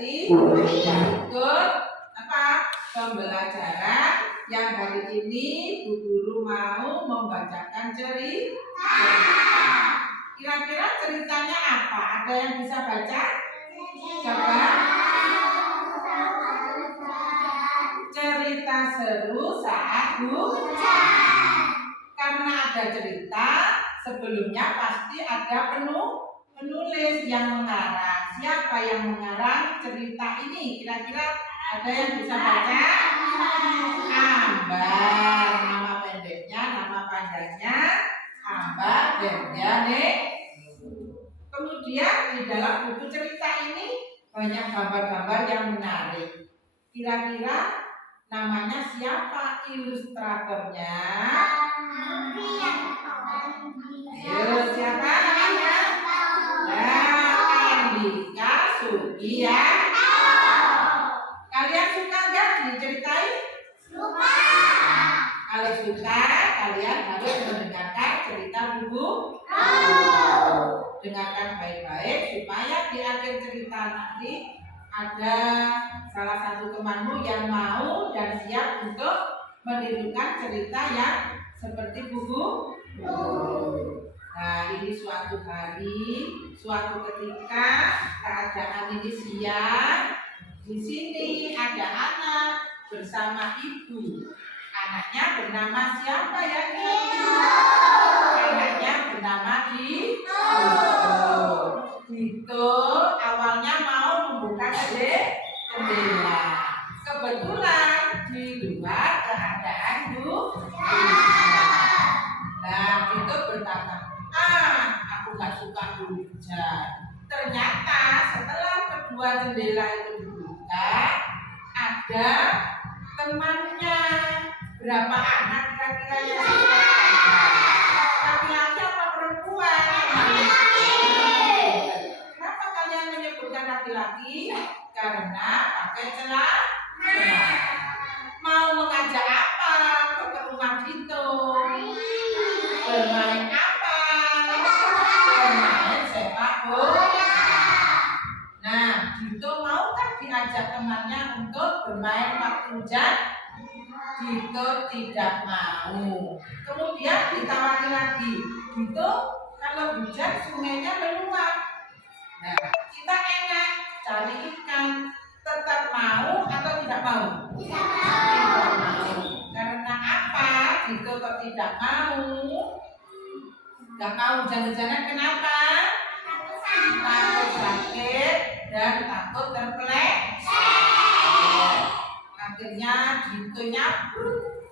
berarti ikut apa? Pembelajaran yang hari ini Bu Guru mau membacakan cerita. Kira-kira ceritanya apa? Ada yang bisa baca? Coba. Cerita seru saat hujan. Karena ada cerita, sebelumnya pasti ada penulis yang mengarang. Siapa yang mengarang cerita ini? Kira-kira ada yang bisa baca? Ambar. Nama pendeknya, nama panjangnya Ambar Berdiane. Kemudian di dalam buku cerita ini banyak gambar-gambar yang menarik. Kira-kira namanya siapa ilustratornya? Ayo, siapa namanya? Andika Sugiyanto. Kalian suka nggak diceritain? Suka. Kalau suka, kalian harus mendengarkan cerita buku. Dengarkan baik-baik supaya di akhir cerita nanti ada salah satu temanmu yang mau dan siap untuk menirukan cerita yang seperti buku. Nah, ini suatu hari, suatu ketika keadaan ini siang. Di sini ada anak bersama ibu. Anaknya bernama siapa ya? Anaknya bernama Dito. Awalnya mau membuka jendela. Kebetulan di luar keadaan hujan. Nah, Dito berkata, aku gak suka hujan. Ternyata setelah kedua jendela itu dibuka, ada temannya. Berapa anak kira-kira yang suka? Laki-laki apa perempuan? Kenapa kalian menyebutkan laki-laki? Karena pakai celana. Mau mengajak apa ke rumah Dito? Bermain apa? Bermain sepak bola. Nah, Dito maukah diajak temannya untuk bermain waktu hujan? Dito tidak mau. Kemudian ditawari lagi. Dito, kalau hujan sungainya meluap. Nah, kita enak cari ikan. Tetap mau atau tidak mau? Tidak mau. Karena apa? Dito kok tidak mau? Tidak mau hujan-hujanan kenapa? Takut sakit dan takut terpeleset. Akhirnya Dito nyabruk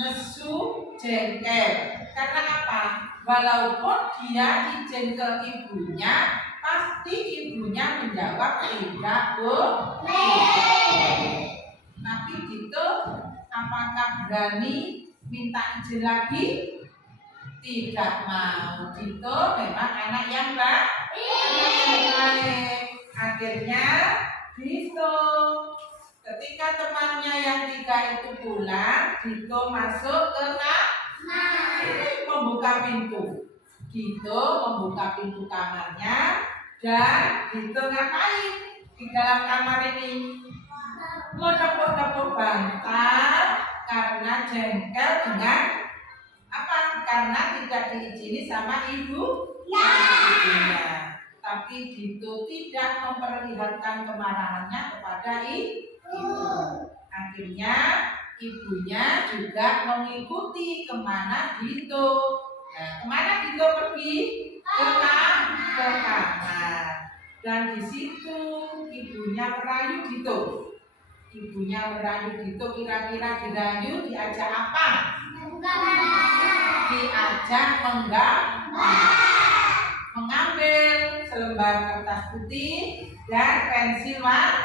nesu jengkel. Karena apa? Walaupun dia izin ke ibunya, pasti ibunya menjawab tidak boleh. Tapi Dito apakah berani minta izin lagi? Tidak mau. Dito memang anak yang baik. Akhirnya Dito, ketika temannya yang tiga itu pulang, Dito masuk ke kamar, membuka pintu. Dito membuka pintu kamarnya dan Dito ngapain di dalam kamar ini? Menepuk-nepuk bantal karena jengkel dengan apa? Karena tidak diizini sama ibunya. Tapi Dito tidak memperlihatkan kemarahannya kepada ibu. Akhirnya ibunya juga mengikuti kemana Dito. Nah, kemana Dito pergi? Ke kamar. Dan di situ ibunya merayu Dito. Ibunya merayu Dito, kira-kira dirayu diajak apa? Diajak mengambil selembar kertas putih dan pensil warna.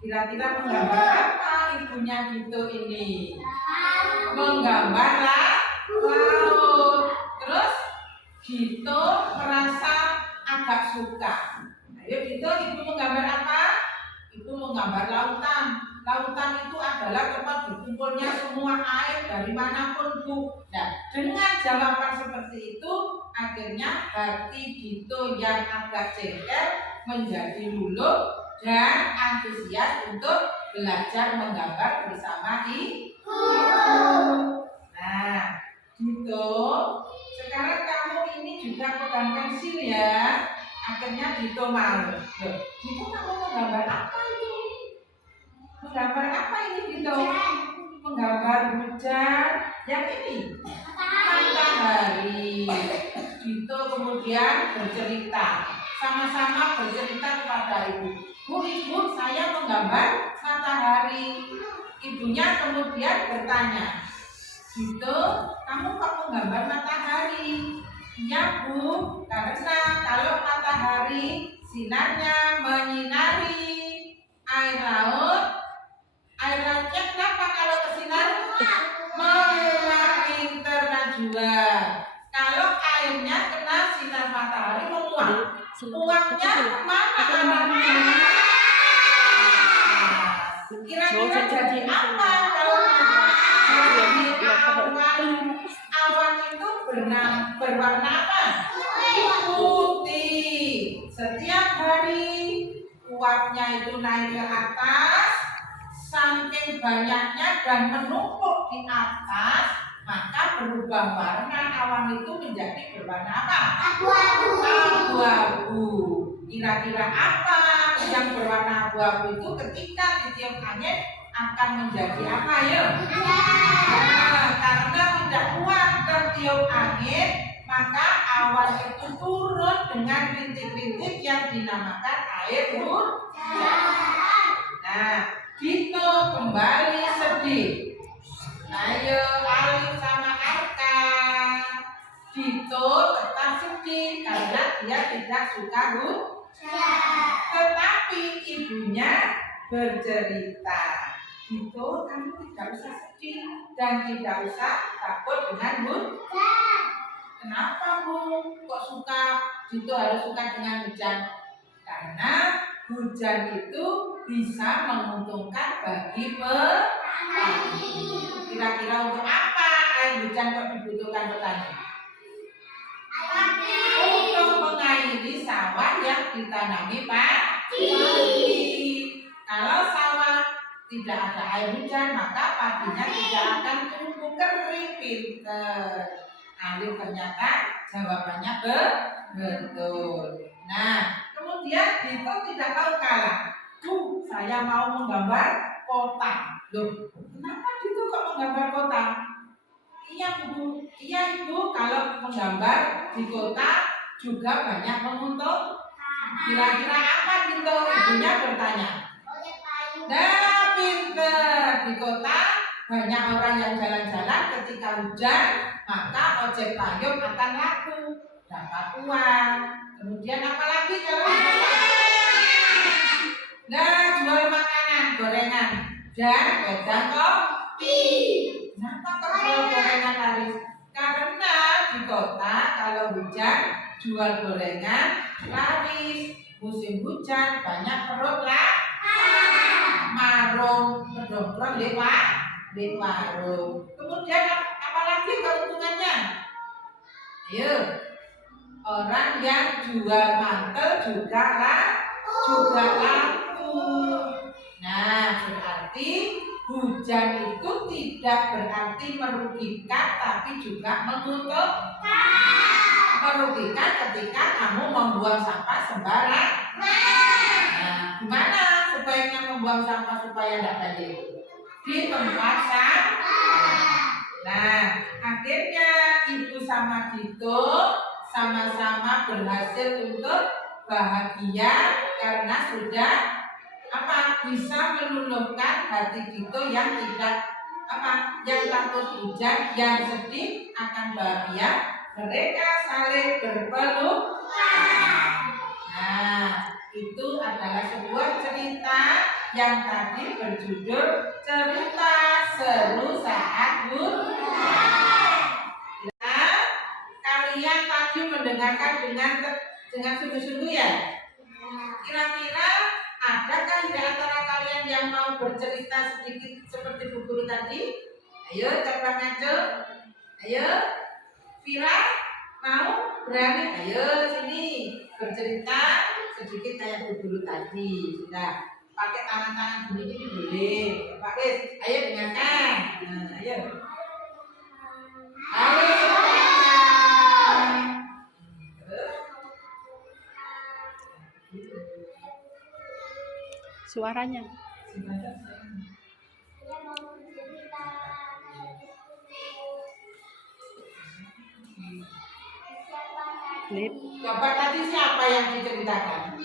Kira-kira menggambar apa ibunya Dito ini? Menggambar laut. Terus Dito merasa agak suka. Ayo Dito, ibu menggambar apa? Ibu menggambar lautan. Lautan itu adalah tempat berkumpulnya semua air dari manapun, Bu. Nah, dengan jawaban seperti itu, akhirnya hati Dito yang agak jengkel menjadi luluh dan antusias untuk belajar menggambar bersama ibu. Nah, gitu. Sekarang kamu ini juga pegang pensil ya. Akhirnya Dito mau. Loh, Dito kamu menggambar apa itu? Menggambar apa ini Dito? Menggambar hujan. Yang ini? Matahari. Dito kemudian bercerita. Sama-sama bercerita kepada ibu. Bu, ibu, saya menggambar matahari. Ibunya kemudian bertanya, Dito, kamu kok menggambar matahari? Iya Bu, karena kalau matahari sinarnya menyinari air laut, air lautnya kenapa kalau kesinar? Menguap ternajwa. Kalau airnya kena sinar matahari menguap. Uapnya kemana arahnya? Kira-kira jadi apa kalau jadi awan? Awan itu berwarna apa? Putih. Setiap hari uapnya itu naik ke atas, saking banyaknya dan menumpuk di atas, maka berubah warna. Awan itu menjadi berwarna apa? Abu-abu. Kira-kira apa yang berwarna abu-abu itu ketika ditiup angin akan menjadi apa ya? Nah, karena tidak kuat tertiup angin, maka awan itu turun dengan rintik-rintik yang dinamakan air hujan. Nah, Dito kembali sedih. Ayo Alif sama Arka. Dito tetap sedih karena dia tidak suka hujan. Tetapi ibunya bercerita, Dito kamu tidak usah sedih dan tidak usah takut dengan hujan. Kenapa Bu? Kok suka Dito harus suka dengan hujan? Karena hujan itu bisa menguntungkan bagi petani. Kira-kira untuk apa air hujan kok dibutuhkan petani? Untuk mengairi sawah yang ditanami padi. Kalau sawah tidak ada air hujan, maka padinya tidak akan tumbuh kering. Pinter. Alif ternyata jawabannya betul. Nah, kemudian Dito tidak mau kalah. Bu, saya mau menggambar kota. Loh, kenapa Dito kok menggambar kota? Iya Bu, iya Ibu, kalau menggambar di kota juga banyak menguntung. Kira-kira apa Dito? Ibunya bertanya. Nah, pinter. Di kota banyak orang yang jalan-jalan ketika hujan, maka ojek payung akan laku, dapat uang. Kemudian apa lagi kalau di kota? Nah, jual makanan, gorengan, dan pedang kopi. Kenapa kok jual gorengan laris? Karena di kota kalau hujan jual gorengan laris. Musim hujan banyak perut lah. Marung, kedokteran lewat warung. Kemudian apalagi keuntungannya? Ayo, orang yang jual mantel juga laku. Nah, berarti hujan itu tidak berarti merugikan, tapi juga menguntungkan. Merugikan ketika kamu membuang sampah sembarangan. Nah, gimana sebaiknya membuang sampah supaya tidak banjir? Di tempat sampah. Nah, akhirnya Ibu sama Dito sama-sama berhasil untuk bahagia karena sudah bisa meluluhkan hati Dito yang yang takut hujan, yang sedih akan bahagia. Mereka saling berpelukan. Nah, itu adalah sebuah cerita yang tadi berjudul Cerita Seru Saat Hujan. Nah, kalian tadi mendengarkan dengan sungguh-sungguh ya? Kira-kira adakah di antara kalian yang mau bercerita sedikit seperti Bu Guru tadi? Ayo coba ngaco. Ayo, Vira mau? Berani? Ayo sini bercerita sedikit kayak dulu tadi. Sudah pakai tangan-tangan gini boleh. Pak Kris, ayo dengarkan. Nah, ayo. Ayo semuanya. Suaranya. Lip. Coba tadi siapa yang diceritakan?